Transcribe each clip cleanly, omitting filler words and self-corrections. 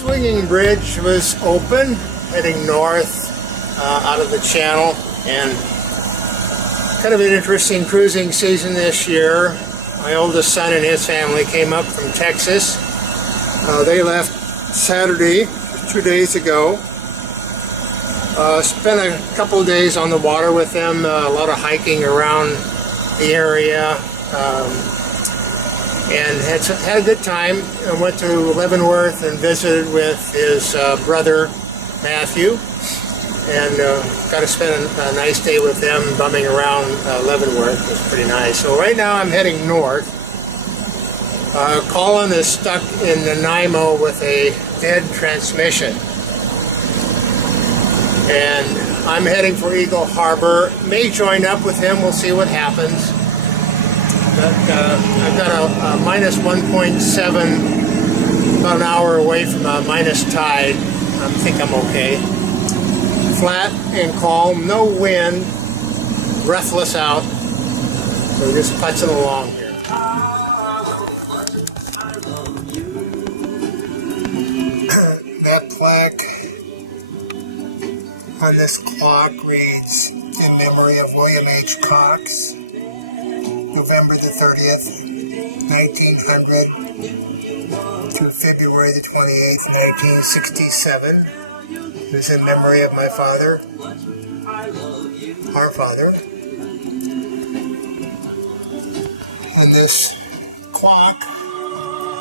swinging bridge was open, heading north out of the channel, and kind of an interesting cruising season this year. My oldest son and his family came up from Texas. They left Saturday, 2 days ago. Spent a couple of days on the water with them, a lot of hiking around the area, and had a good time. I went to Leavenworth and visited with his brother Matthew, and got to spend a nice day with them bumming around Leavenworth. It was pretty nice. So right now I'm heading north. Colin is stuck in Nanaimo with a dead transmission, and I'm heading for Eagle Harbor. May join up with him, we'll see what happens. But I've got a minus 1.7, about an hour away from a minus tide. I think I'm okay. Flat and calm, no wind, breathless out. We're just putzing along here. That plaque on this clock reads, "In memory of William H. Cox, November the 30th, 1900 through February the 28th, 1967. It is in memory of my father, our father." And this clock,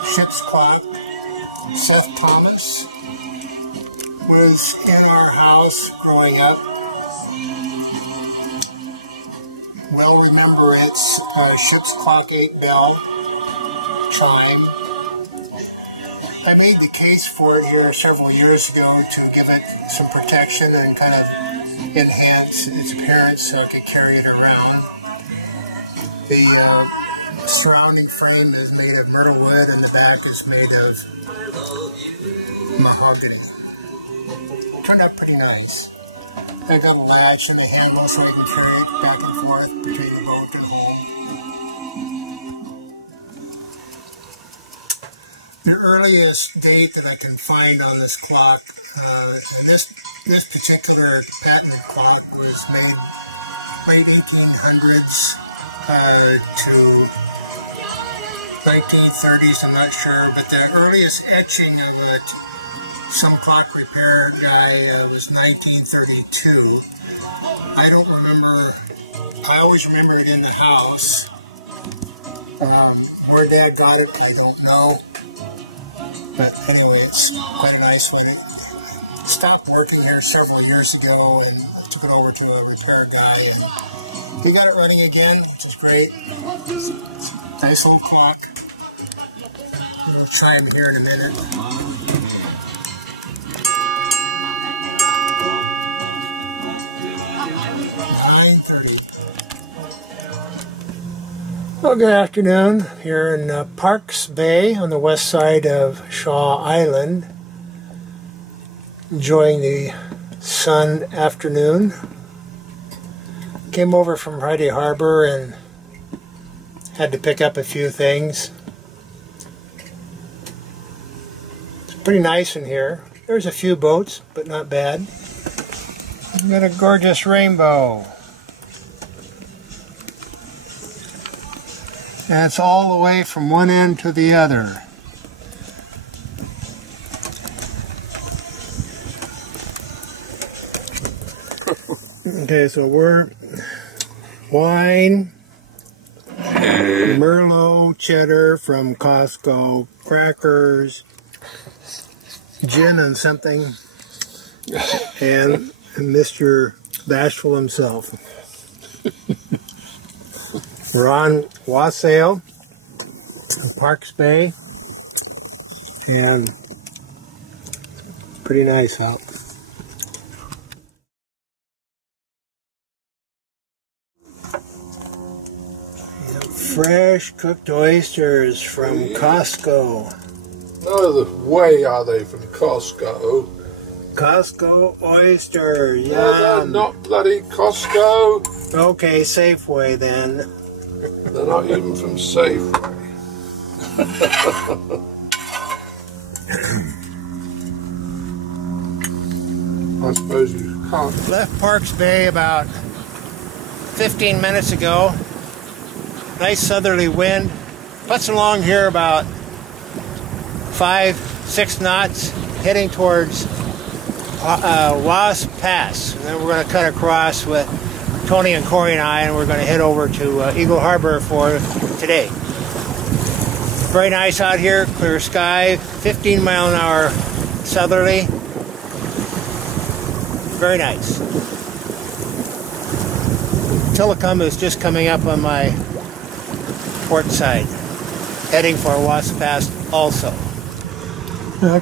ship's clock, Seth Thomas, was in our house growing up. Well, remember its ship's clock 8 bell chime. I made the case for it here several years ago to give it some protection and kind of enhance its appearance so I could carry it around. The surrounding frame is made of myrtle wood and the back is made of mahogany. Turned out pretty nice. I got a latch and a handle so I can carry it back and forth between the boat and home. The earliest date that I can find on this clock, this particular patented clock was made late 1800s to 1930s, I'm not sure, but the earliest etching of it, some clock repair guy, was 1932. I don't remember, I always remember it in the house. Where Dad got it, I don't know. But anyway, it's quite a nice one. It stopped working here several years ago and took it over to a repair guy, and he got it running again, which is great. Nice old clock. I'm going to try him here in a minute. 9:30. Well, good afternoon. Here in Parks Bay on the west side of Shaw Island. Enjoying the sun afternoon. Came over from Friday Harbor and had to pick up a few things. It's pretty nice in here. There's a few boats, but not bad. We've got a gorgeous rainbow. And it's all the way from one end to the other. Okay, so we're wine, Merlot cheddar from Costco, crackers, gin and something, and Mr. Bashful himself. We're on Wassail, Parks Bay, and pretty nice out. Fresh cooked oysters from Costco. No way are they from Costco. Costco oyster, yeah. No, they're not bloody Costco. Okay, Safeway then. They're not even from Safeway. I suppose you can't. Left Parks Bay about 15 minutes ago. Nice southerly wind. Putzing along here about 5-6 knots, heading towards Wasp Pass. And then we're going to cut across with Tony and Corey and I, and we're going to head over to Eagle Harbor for today. Very nice out here, clear sky, 15 mile an hour southerly. Very nice. Tillicum is just coming up on my port side, heading for Wasp Pass also.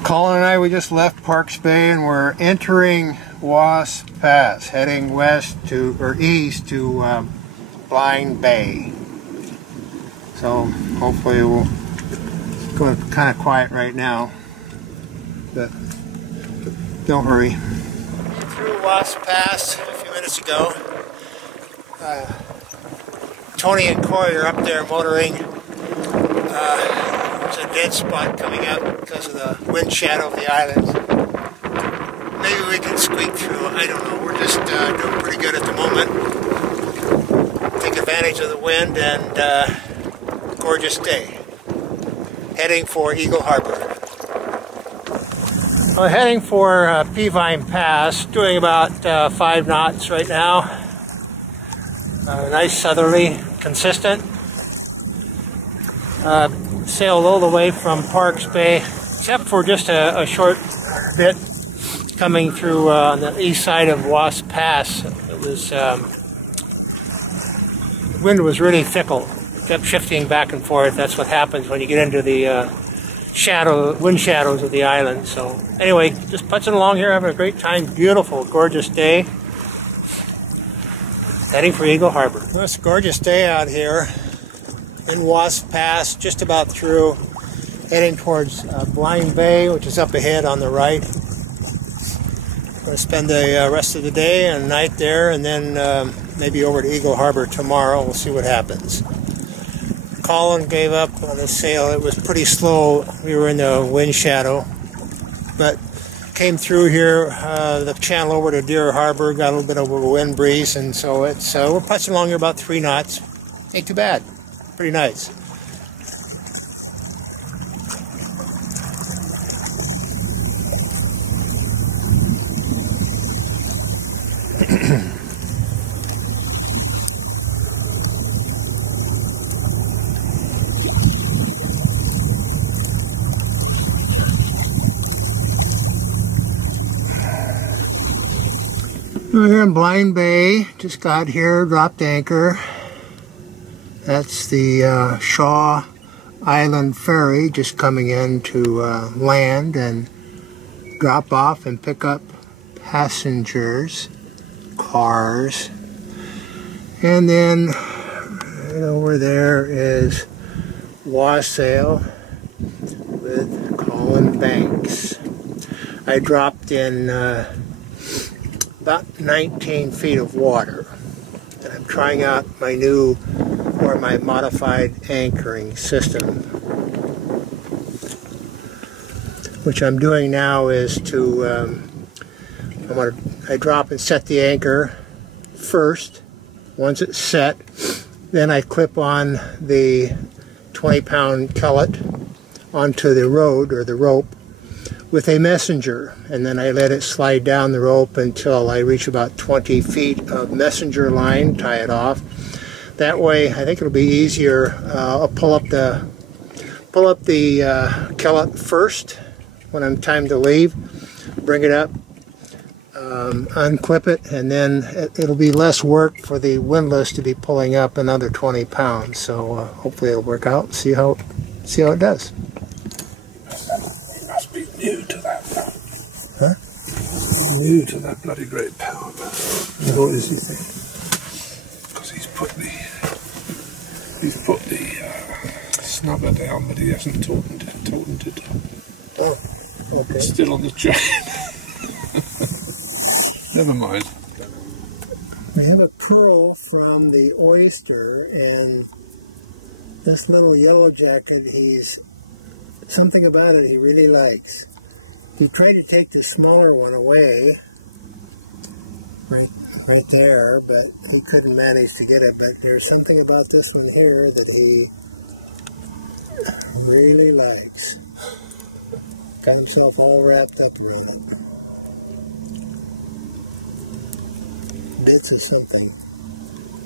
Colin and I, we just left Parks Bay and we're entering Wasp Pass, heading west to, or east to Blind Bay. So hopefully we'll go kind of quiet right now, but don't hurry. Through Wasp Pass a few minutes ago. Tony and Corey are up there motoring. There's a dead spot coming up because of the wind shadow of the islands. Maybe we can squeak through, I don't know. We're just doing pretty good at the moment. Take advantage of the wind and gorgeous day. Heading for Eagle Harbor. We're heading for Peavine Pass, doing about 5 knots right now. Nice southerly, consistent. Sailed all the way from Parks Bay, except for just a short bit coming through on the east side of Wasp Pass. It was wind was really fickle, kept shifting back and forth. That's what happens when you get into the wind shadows of the island. So anyway, just putzing along here, having a great time. Beautiful, gorgeous day. Heading for Eagle Harbor. Well, it's a gorgeous day out here in Wasp Pass, just about through, heading towards Blind Bay, which is up ahead on the right. I'm going to spend the rest of the day and night there, and then maybe over to Eagle Harbor tomorrow. We'll see what happens. Colin gave up on the sail. It was pretty slow. We were in the wind shadow, but came through here, the channel over to Deer Harbor, got a little bit of a wind breeze, and so it's we're putzing along here about 3 knots. Ain't too bad. Pretty nice. We're here in Blind Bay, just got here, dropped anchor. That's the Shaw Island Ferry just coming in to land and drop off and pick up passengers, cars. And then right over there is Wassail with Colin Banks. I dropped in about 19 feet of water, and I'm trying out my new, or my modified anchoring system. Which I'm doing now is to, I drop and set the anchor first. Once it's set, then I clip on the 20-pound cullet onto the rod, or the rope, with a messenger, and then I let it slide down the rope until I reach about 20 feet of messenger line, tie it off. That way, I think it'll be easier. I'll pull up the cullet first when I'm time to leave, bring it up, unclip it, and then it'll be less work for the windlass to be pulling up another 20 pounds. So hopefully it'll work out. See how it does. New to that power. Huh? New to that bloody great power. What does he think? Because he's put the snubber down, but he hasn't tautened it. Oh, okay. It's still on the chain. Never mind. We have a pearl from the oyster, and this little yellow jacket, something about it he really likes. He tried to take the smaller one away, right there, but he couldn't manage to get it. But there's something about this one here that he really likes. Got himself all wrapped up around it. Bits of something.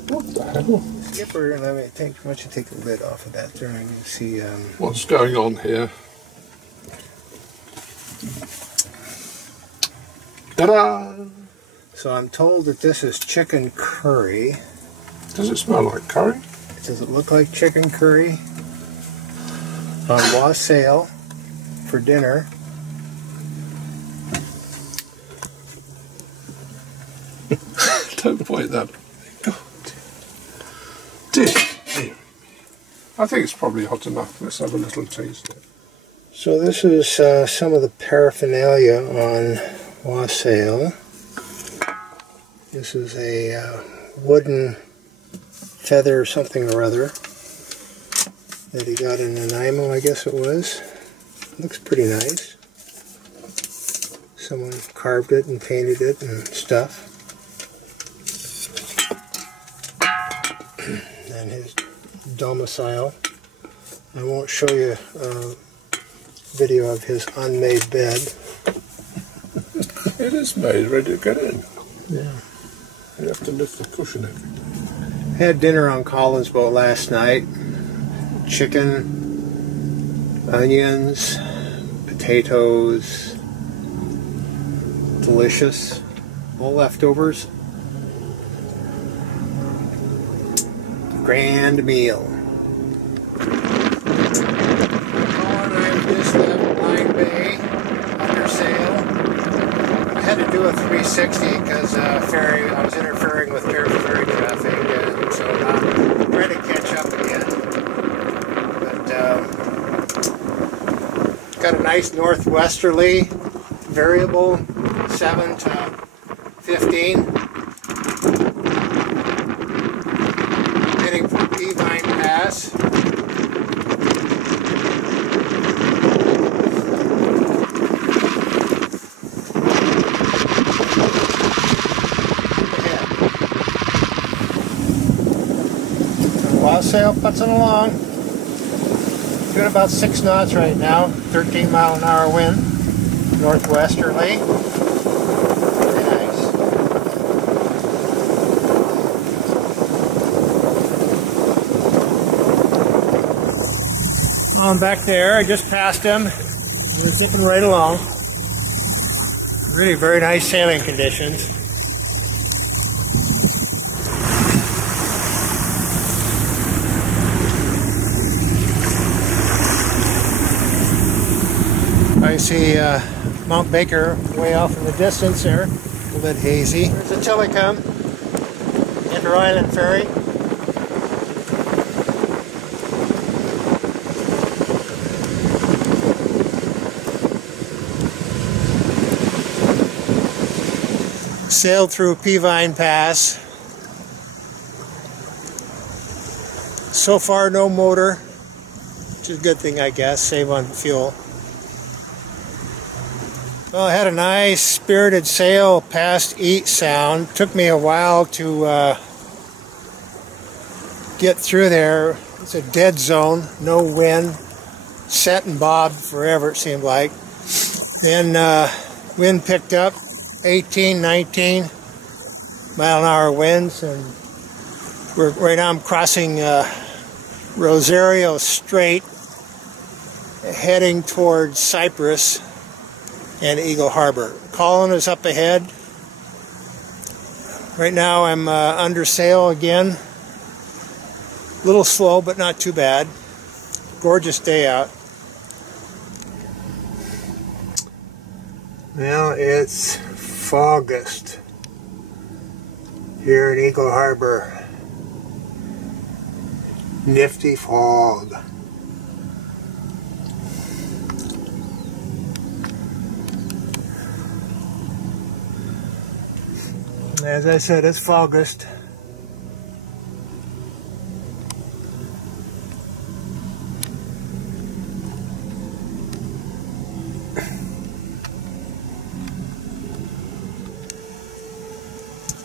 What the hell? Skipper, let me take. Why don't you take the lid off of that there, and you can see. What's going on here? Ta-da! So I'm told that this is chicken curry. Does it smell like curry? Does it look like chicken curry? On wassail for dinner. Don't point that. God. Dear. I think it's probably hot enough. Let's have a little taste of it. So this is some of the paraphernalia on wassail. This is a wooden feather something or other that he got in Nanaimo, I guess it was. Looks pretty nice. Someone carved it and painted it and stuff. And his domicile. I won't show you a video of his unmade bed. It is made, ready to get in. Yeah. You have to lift the cushion every day. Had dinner on Colin's boat last night. Chicken, onions, potatoes. Delicious. All leftovers. Grand meal. I'm just left Blind Bay, under sail. I had to do a 360 because I was interfering with ferry traffic, and so I'm trying to catch up again. But got a nice northwesterly, variable 7 to 15. Heading for Peavine Pass. Wassail putzing along. Doing about 6 knots right now. 13-mile-an-hour wind. Northwesterly. Very nice. I'm back there. I just passed him. He's zipping right along. Really very nice sailing conditions. I see Mount Baker way off in the distance there, a little bit hazy. There's a Telecom, Inter-Island Ferry. Sailed through Peavine Pass. So far no motor, which is a good thing I guess, save on fuel. Well, I had a nice spirited sail past Eat Sound. Took me a while to get through there. It's a dead zone, no wind. Set and bobbed forever it seemed like. Then wind picked up, 18, 19 mile-an-hour winds, and right now I'm crossing Rosario Strait, heading towards Cyprus and Eagle Harbor. Colin is up ahead. Right now I'm under sail again. A little slow, but not too bad. Gorgeous day out. Well, it's August here in Eagle Harbor. Nifty fog. As I said, it's August.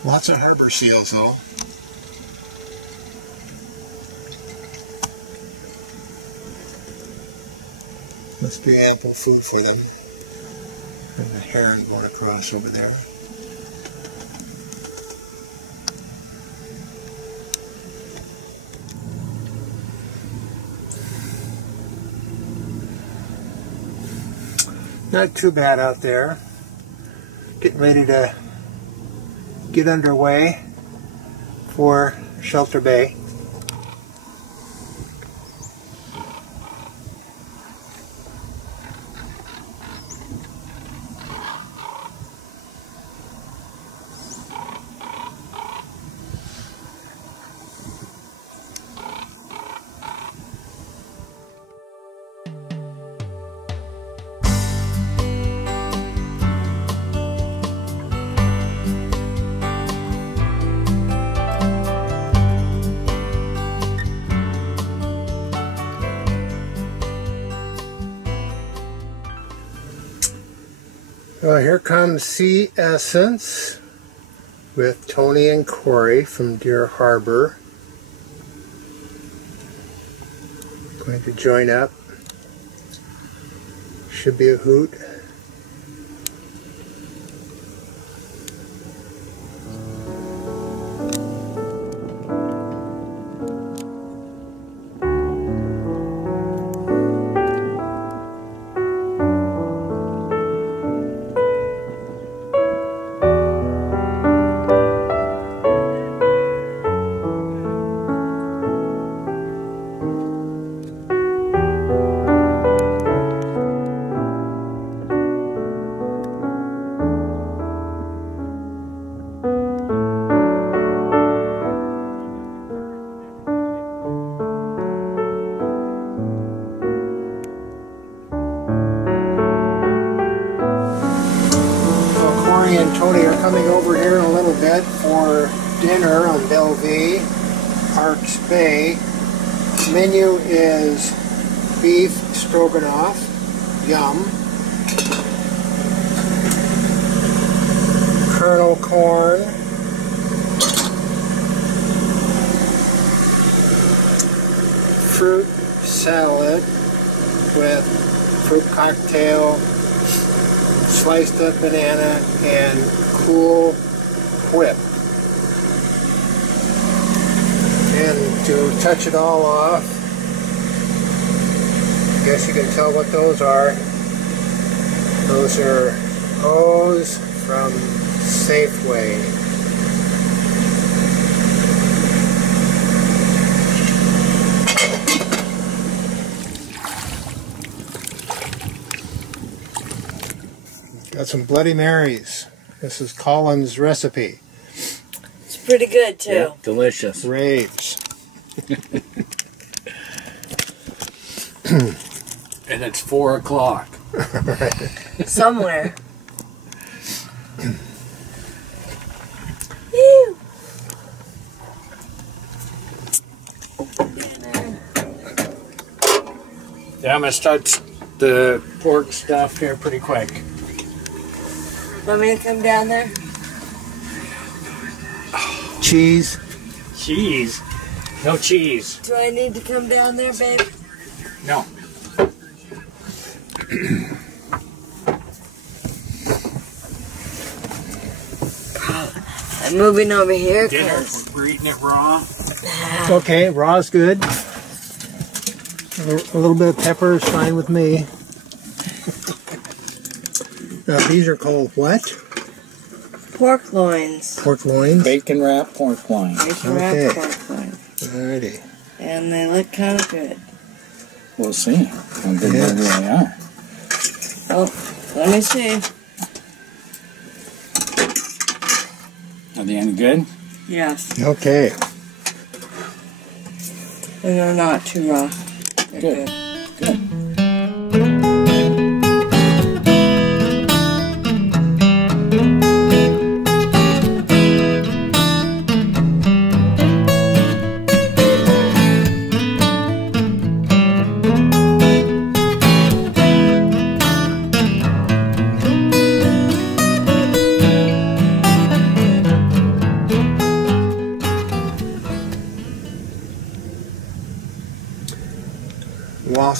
Lots of harbor seals though. Must be ample food for them. There's a heron going across over there. Not too bad out there. Getting ready to get underway for Shelter Bay. Well, here comes Sea Essence with Tony and Corey from Deer Harbor. Going to join up. Should be a hoot. And Tony are coming over here in a little bit for dinner on Bellevue, Parks Bay. The menu is beef stroganoff, yum, kernel corn, fruit salad with fruit cocktail, sliced up banana, and Cool Whip. And to touch it all off, I guess you can tell what those are. Those are O's from Safeway. Got some Bloody Marys. This is Colin's recipe. It's pretty good too. Yeah, delicious. Raves. And it's 4 o'clock. Somewhere. Ew. Yeah, I'm going to start the pork stuff here pretty quick. Want me to come down there? Cheese. Cheese? No cheese. Do I need to come down there, babe? No. I'm moving over here. Dinner, we're eating it raw. Okay, raw's good. A little bit of pepper is fine with me. Now these are called what? Pork loins. Pork loins? Bacon wrap pork loin. Bacon Okay. wrapped pork loins. Alrighty. And they look kind of good. We'll see how good they really are. Oh, let me see. Are they any good? Yes. Okay. And they're not too raw. They're Good. Good.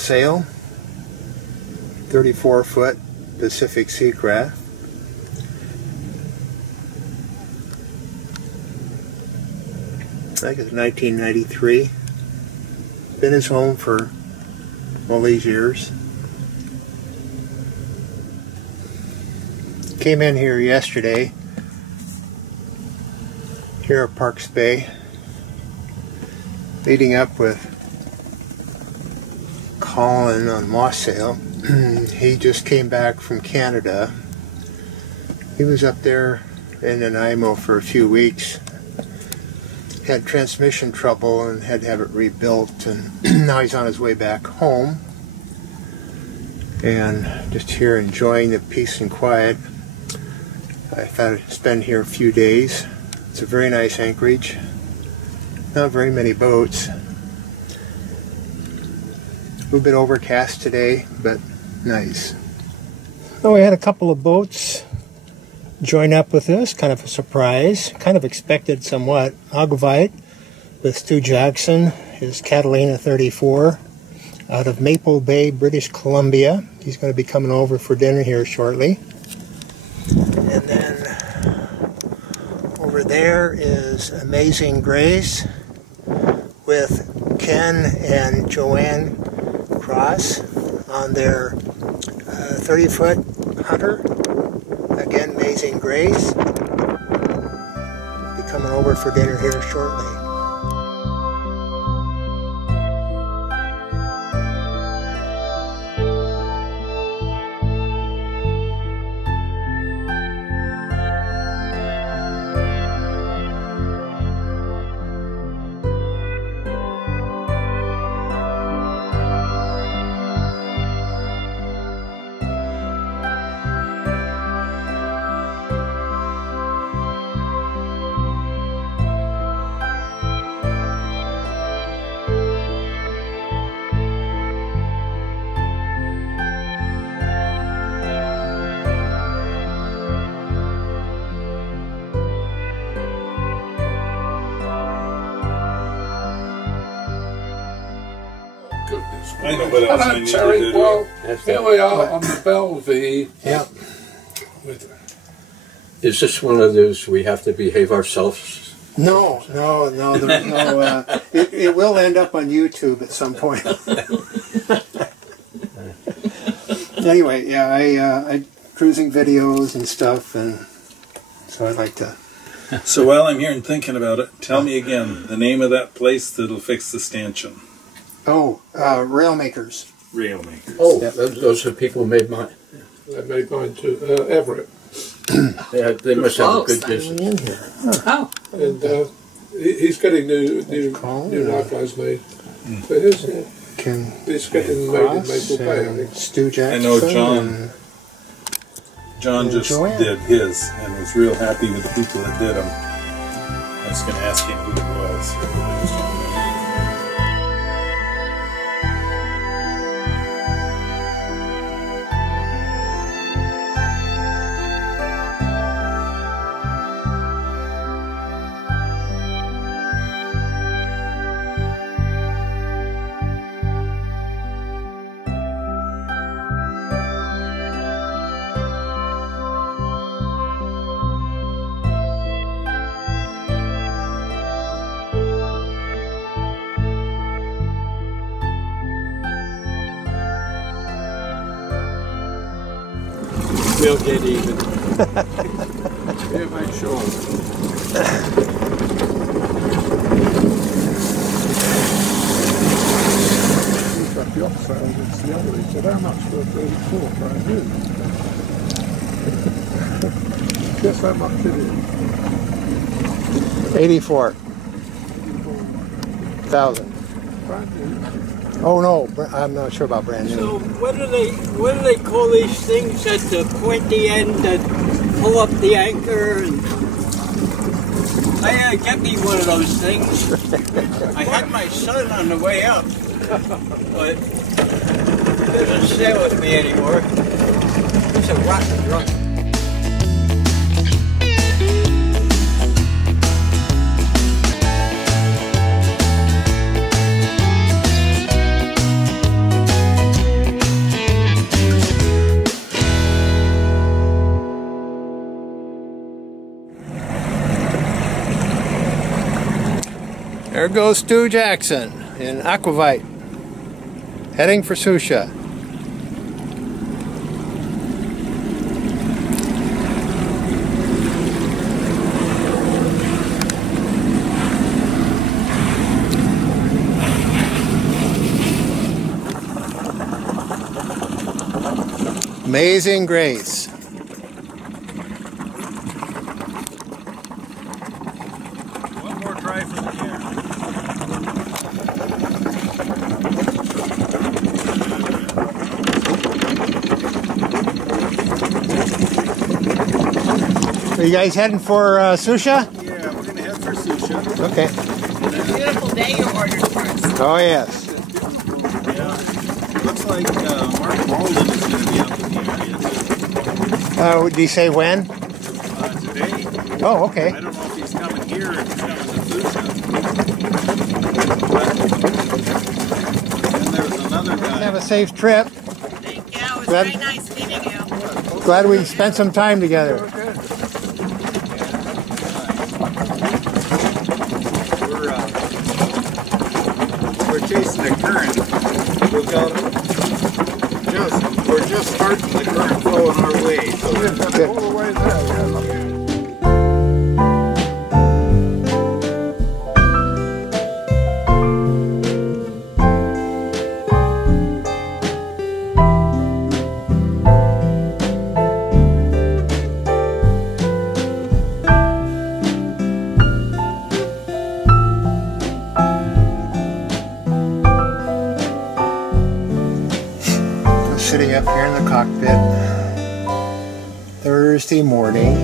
sail, 34-foot Pacific Sea craft. I think it's 1993. Been his home for all these years. Came in here yesterday, here at Parks Bay, meeting up with Colin on Moss Sail. He just came back from Canada. He was up there in Nanaimo for a few weeks. Had transmission trouble and had to have it rebuilt, and now he's on his way back home. And just here enjoying the peace and quiet. I thought I'd spend here a few days. It's a very nice anchorage. Not very many boats. A little bit overcast today, but nice. Well, we had a couple of boats join up with us, kind of a surprise, kind of expected somewhat. Agavite with Stu Jackson, his Catalina 34, out of Maple Bay, British Columbia. He's going to be coming over for dinner here shortly. And then over there is Amazing Grace with Ken and Joanne Cross on their 30-foot Hunter. Again, Amazing Grace. Be coming over for dinner here shortly. I know what else I Hello, need Terry. to do. Well, here we are on the Belvie. Yep. Is this one of those we have to behave ourselves? No, there's no, it will end up on YouTube at some point. Anyway, yeah, I cruising videos and stuff, and so I'd like to. So while I'm here and thinking about it, tell me again the name of that place that'll fix the stanchion. Oh, rail makers. Rail makers. Oh, Yep. those are people who made mine. They made mine too. Everett. They must have a good business. In here. Oh. And he's getting new knife made. So he's getting made in Maple Bay, I think. Stu Jackson. I know John. and- John just Joanne. did his and was real happy with the people that did them. I was going to ask him who it was. We'll get even. Yeah, make sure. Got the off sale against the other. He said, how much for a 34 brand new? Guess how much it is? 84,000. Brand new. Oh no, I'm not sure about brand new. So what do they call these things at the pointy end that pull up the anchor? And I get me one of those things. I had my son on the way up, but he doesn't sail with me anymore. He's a rotten drunk. There goes Stu Jackson in Aquavite, heading for Susha. Amazing Grace. One more try for the air. Are you guys heading for Susha? Yeah, we're gonna head for Susha. Okay. Beautiful day you ordered for us. Oh yes. Yeah. Looks like Mark Walden is gonna be up in the area. Did he say when? Today. Oh, okay. I don't know if he's coming here or if he's coming to Susha. And there's another guy. Have a safe trip. Thank you. It was Glad- very nice meeting you. Glad we spent some time together. We're chasing the current. We're just starting the current flowing our way. So All the way there, yeah. Sitting up here in the cockpit Thursday morning,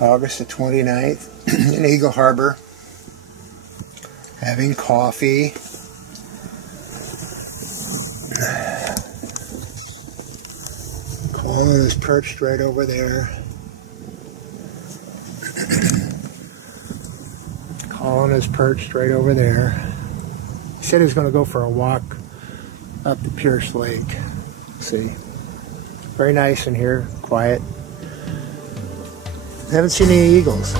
August the 29th in Eagle Harbor, having coffee. Colin is perched right over there. Colin is perched right over there. He said he was going to go for a walk up to Pierce Lake. See, very nice in here, quiet. Haven't seen any eagles.